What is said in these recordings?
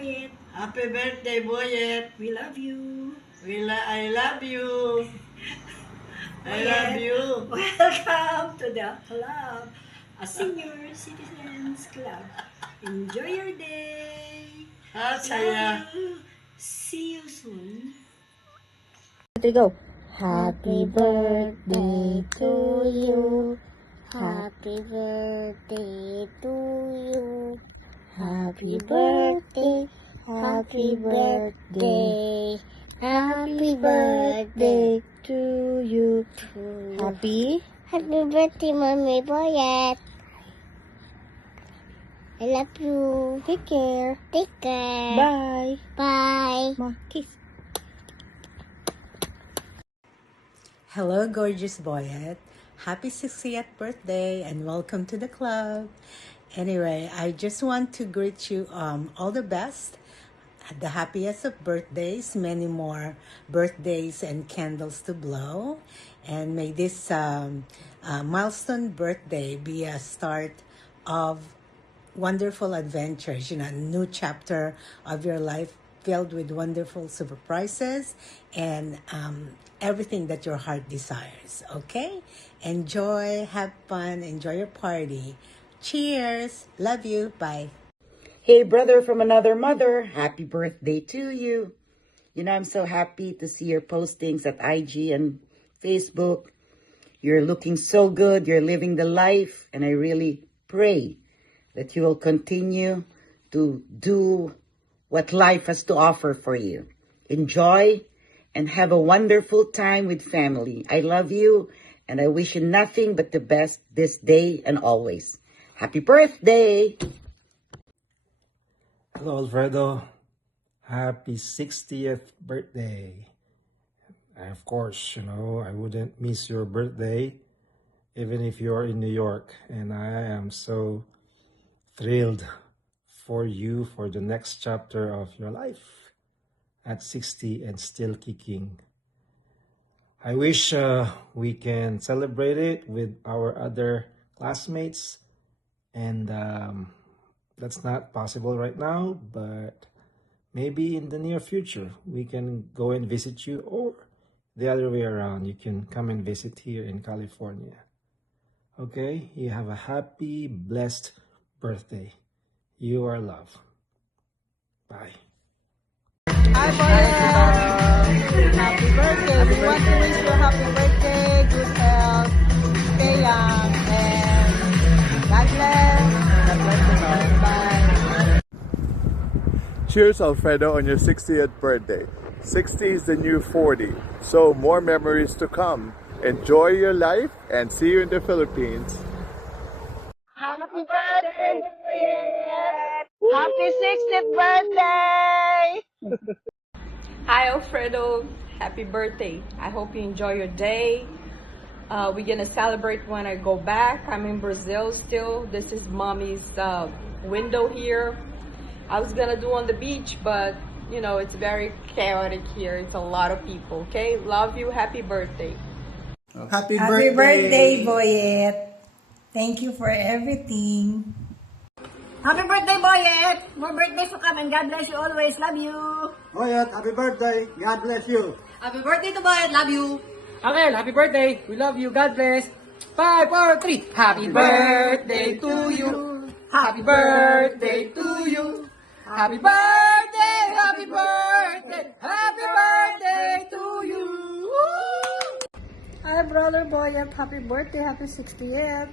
Boyet. Happy birthday, Boyet. We love you. I love you. I love you. Welcome to the club, a senior citizens club. Enjoy your day. Saya. Love you. See you soon. To go. Happy birthday to you. Happy birthday to you. Happy birthday. Happy birthday. Happy birthday to you. Happy birthday, Mommy Boyet. I love you. Take care. Take care. Bye. Bye. Ma, kiss. Hello, gorgeous Boyet. Happy 60th birthday and welcome to the club. Anyway, I just want to greet you all the best, the happiest of birthdays, many more birthdays and candles to blow. And may this milestone birthday be a start of wonderful adventures, a new chapter of your life filled with wonderful surprises and everything that your heart desires. Okay? Enjoy, have fun, enjoy your party. Cheers. Love you. Bye. Hey, brother from another mother, happy birthday to you. I'm so happy to see your postings at IG and Facebook. You're looking so good. You're living the life. And I really pray that you will continue to do what life has to offer for you. Enjoy and have a wonderful time with family. I love you and I wish you nothing but the best this day and always. Happy birthday! Hello, Alfredo. Happy 60th birthday. And of course, I wouldn't miss your birthday, even if you're in New York. And I am so thrilled for you for the next chapter of your life at 60 and still kicking. I wish we can celebrate it with our other classmates. And that's not possible right now, but maybe in the near future, we can go and visit you, or the other way around, you can come and visit here in California. Okay, you have a happy, blessed birthday. You are loved. Bye. Hi, Boyet. Happy birthday. We want to wish you a happy birthday, good health, stay young, and God bless. Bye. Cheers, Alfredo, on your 60th birthday. 60 is the new 40, so more memories to come. Enjoy your life and see you in the Philippines. Happy birthday, Boyet. Happy 60th birthday. Hi Alfredo, happy birthday. I hope you enjoy your day. We're gonna celebrate when I go back. I'm in Brazil still. This is mommy's window here. I was gonna do on the beach, but it's very chaotic here. It's a lot of people, okay? Love you, happy birthday. Happy birthday, Boyet. Thank you for everything. Happy birthday, Boyet. More birthdays to come and God bless you always. Love you. Boyet, happy birthday. God bless you. Happy birthday to Boyet. Love you. Uncle, happy birthday. We love you. God bless. 5, 4, 3. Happy birthday to you. Happy birthday to you. Happy birthday, happy birthday, happy birthday to you. Hi, brother Boyet. Happy birthday. Happy 60th.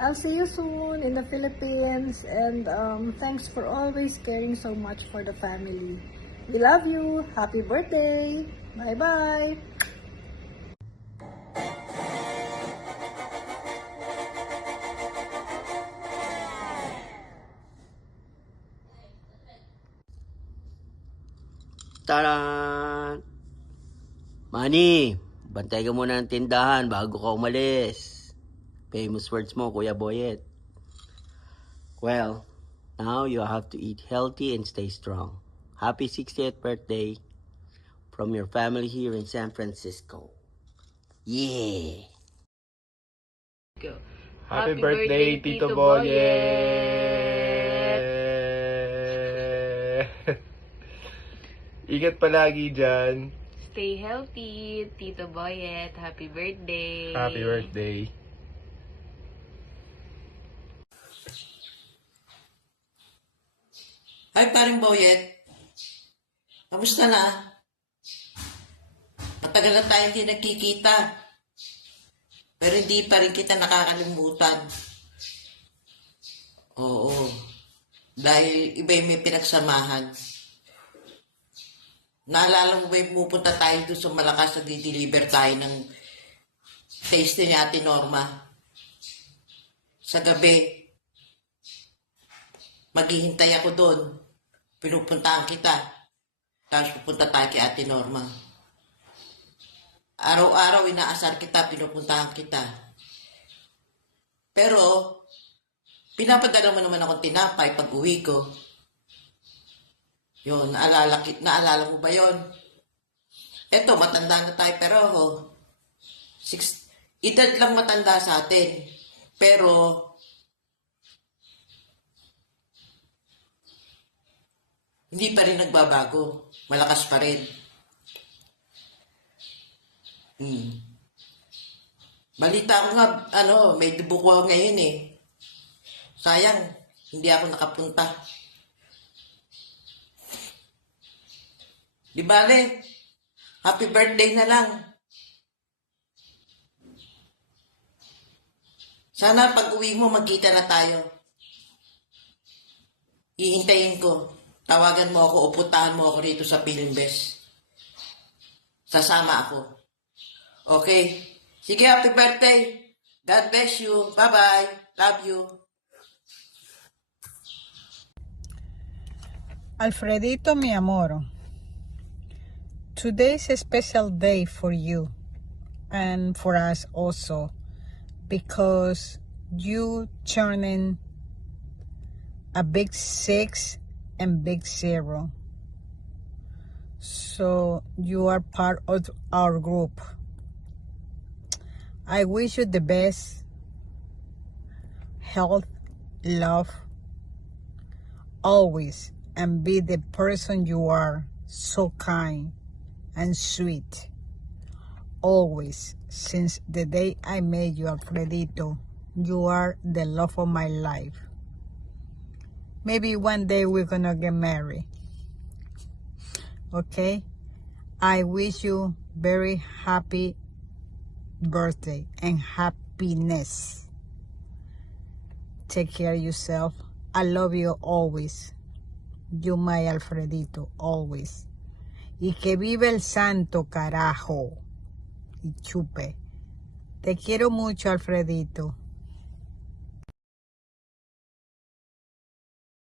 I'll see you soon in the Philippines. And thanks for always caring so much for the family. We love you. Happy birthday. Bye-bye. Taran! Manny, bantay ka muna ng tindahan bago ka umalis. Famous words mo, Kuya Boyet. Well, now you have to eat healthy and stay strong. Happy 60th birthday from your family here in San Francisco. Yeah! Go. Happy birthday, Tito Boyet! Ingat palagi dyan. Stay healthy, Tito Boyet. Happy birthday. Happy birthday. Hi, paring Boyet. Kamusta na? Matagal na tayo hindi nagkikita. Pero hindi pa rin kita nakakalimutan. Oo. Dahil iba yung may pinagsamahan. Naalala mo ba yung pupunta tayo doon sa Malakas na di-deliver tayo ng taste ni Ate Norma? Sa gabi, maghihintay ako doon. Pinupuntahan kita. Tapos pupunta tayo kay Ate Norma. Araw-araw inaasar kita, pinupuntahan kita. Pero, pinapadala mo naman akong tinapay pag uwi ko. Yun, naalala mo ba yun? Eto, matanda na tayo pero edad lang matanda sa atin. Pero, hindi pa rin nagbabago. Malakas pa rin. Balita ko nga, may dubuko ngayon eh. Sayang, hindi ako nakapunta. Di bale, happy birthday na lang. Sana pag uwi mo, magkita na tayo. Ihintayin ko. Tawagan mo ako o puntahan mo ako rito sa Pilimbes. Sasama ako. Okay. Sige, happy birthday. God bless you. Bye-bye. Love you. Alfredito, mi amor. Today is a special day for you and for us also because you turning a big 6 and big 0. So you are part of our group. I wish you the best health, love, always, and be the person you are, so kind and sweet. Always, since the day I met you, Alfredito, you are the love of my life. Maybe one day we're gonna get married. Okay? I wish you very happy birthday and happiness. Take care of yourself. I love you always. You, my Alfredito, always. Y que vive el santo, carajo. Y chupe. Te quiero mucho, Alfredito.